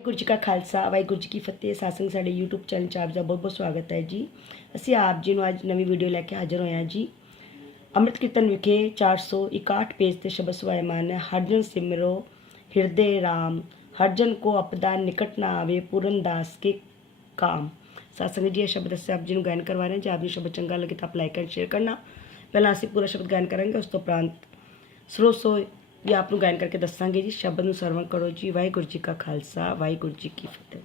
ਵਾਹਿਗੁਰੂ ਜੀ ਕਾ ਖਾਲਸਾ, ਵਾਹਿਗੁਰੂ ਜੀ ਕੀ ਫਤਿਹ। ਸਾਸੰਗ ਸਾਡੇ YouTube channel 'ਚ ਆਪ ਦਾ ਬਹੁਤ ਬਹੁਤ ਸਵਾਗਤ ਹੈ ਜੀ। ਅਸੀਂ ਆਪ ਜੀ ਨੂੰ ਅੱਜ ਨਵੀਂ ਵੀਡੀਓ ਲੈ ਕੇ ਹਾਜ਼ਰ ਹੋਏ ਹਾਂ ਜੀ। ਅੰਮ੍ਰਿਤ ਕੀਰਤਨ ਵਿਖੇ 461 ਪੇਜ ਤੇ ਸ਼ਬਦ ਸੁਭਾਇਮਾਨ ਹੈ ਹਰਜਨ ਸਿਮਰੋ, ਹਿਰਦੇ ਰਾਮ ਹਰਜਨ ਕੋ ਅਪਦਾ ਨਿਕਟ ਨਾ ਆਵੇ, ਪੂਰਨ ਦਾਸ ਕੇ ਕਾਮ। ਸਾਸੰਗ ਜੀ, ਇਹ ਸ਼ਬਦ ਅਸੀਂ ਆਪ ਜੀ ਨੂੰ ਗਾਇਨ ਕਰਵਾ ਰਹੇ ਹਾਂ ਜੇ। ਆਪ ਜੀ ਨੂੰ ਸ਼ਬਦ ਚੰਗਾ ਲੱਗੇ ਤਾਂ ਆਪ ਲਾਈਕ ਐਂਡ ਸ਼ੇਅਰ ਕਰਨਾ। ਪਹਿਲਾਂ ਅਸੀਂ ਪੂਰਾ ਸ਼ਬਦ ਗਾਇਨ ਕਰਾਂਗੇ, ਉਸ ਤੋਂ ਉਪਰੰਤ ਸਲੋ ਸੋ ਵੀ ਆਪ ਨੂੰ ਗਾਇਨ ਕਰਕੇ ਦੱਸਾਂਗੇ ਜੀ ਸ਼ਬਦ ਨੂੰ ਸਰਵਣ ਕਰੋ ਜੀ ਵਾਹਿਗੁਰੂ ਜੀ ਕਾ ਖਾਲਸਾ ਵਾਹਿਗੁਰੂ ਜੀ ਕੀ ਫਤਿਹ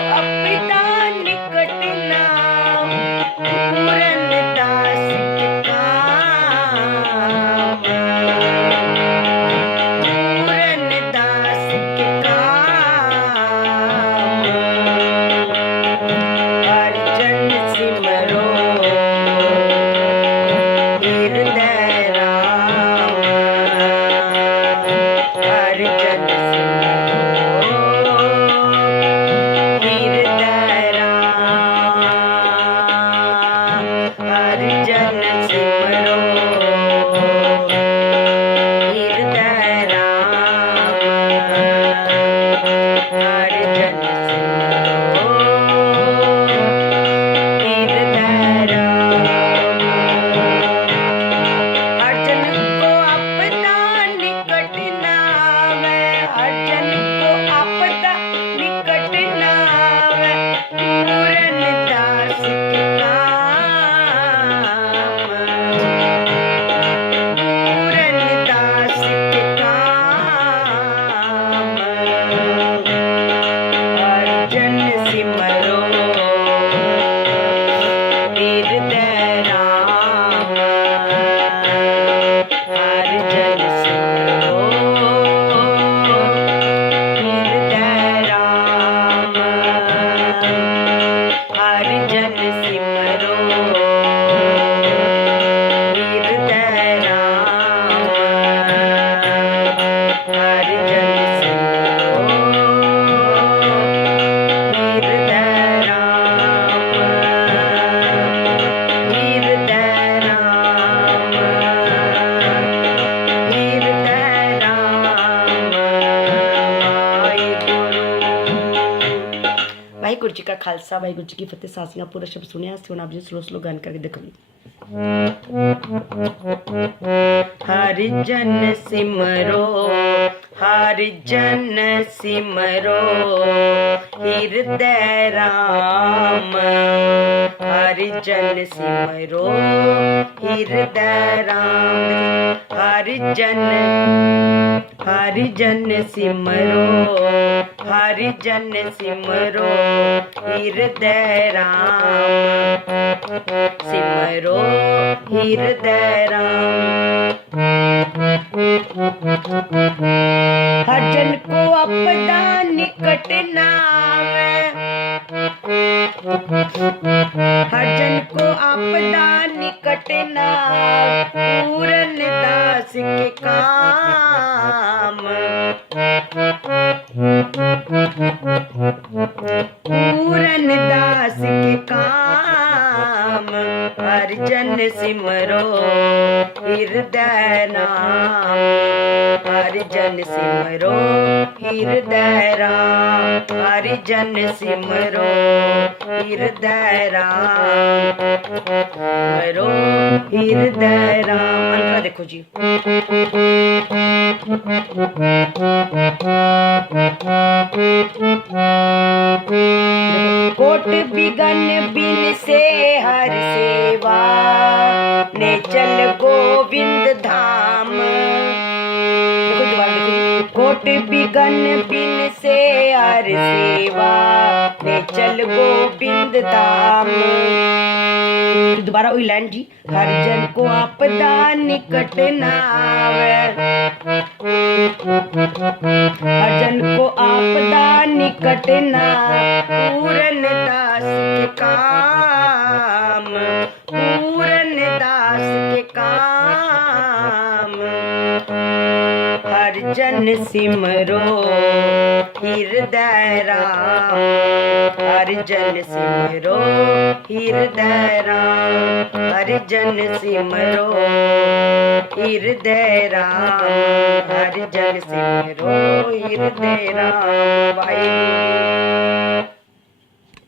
पिता निकट नाम ਖਾਲਸਾ, ਵਾਹਿਗੁਰੂ ਜੀ ਕੀ ਫਤਿਹ। ਸਾਸੀਆਂ ਪੂਰਾ ਸ਼ਬਦ ਸੁਣਿਆ ਸੀ ਹੁਣ ਆਪ ਜੀ ਸਲੋ ਸਲੋ ਗਾਨ ਕਰਕੇ ਦੇਖੋ ਹਰ ਜਨ ਸਿਮਰੋ, ਹਰ ਜਨ ਸਿਮਰੋ, ਹਿਰਦੈ ਰਾਮ। ਹਰ ਜਨ ਸਿਮਰੋ, ਹਿਰਦੈ ਰਾਮ। ਹਰ ਜਨ हरिजन सिमरो हरिजन सिमरो, हृदय राम। सिमरो, हृदय राम। हर को अपना निकट नाम हर को अपना निकट नाम, पूरा हर जन सिमरो, हृदय राम हर जन सिमरो, हृदय राम सिमरो हृदय राम। अंतरा देखो जी। कोट बिगन बिन से हर सेवा, ने चल गोविंद कोट बिगन बिन से हर सेवा ने चल गोविंद धाम। फिर दोबारा वही लाइन जी। हर जन को आपदा निकट नावे। हर जन को आपदा निकट ना पूरन दास के काम। पूरन ਜਨ ਸਿਮਰੋ, ਹਿਰਦੈ ਰਾਮ। ਹਰ ਜਨ ਸਿਮਰੋ, ਹਿਰਦੈ ਰਾਮ। ਹਰ ਜਨ ਸਿਮਰੋ, ਹਿਰਦੈ ਰਾਮ। ਹਰ ਜਨ ਸਿਮਰੋ, ਹਿਰਦੈ ਰਾਮ। ਵਾਹਿਗੁਰੂ।